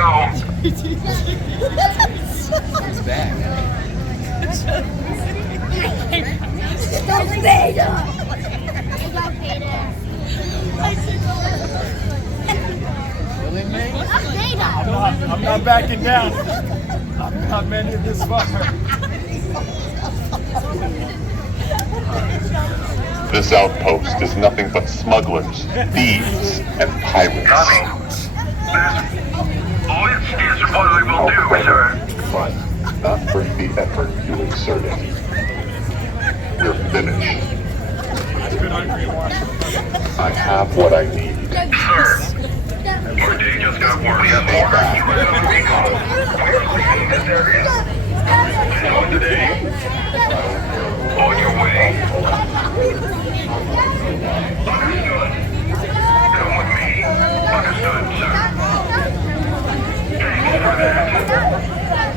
go. It's back. Don't Vader! I got Vader. Really, mate? I'm Vader. I'm not backing down. I'm not many of this far. This outpost is nothing but smugglers, thieves, and pirates. Coming. This is what I will Our do, brother, sir. but not for the effort you exerted. We're finished. I have what I need. Sir, our day just got worse. We have orders to resume recon. We're leaving this area. On today. On your way. Understood. Come with me. Understood, sir. Thanks for that.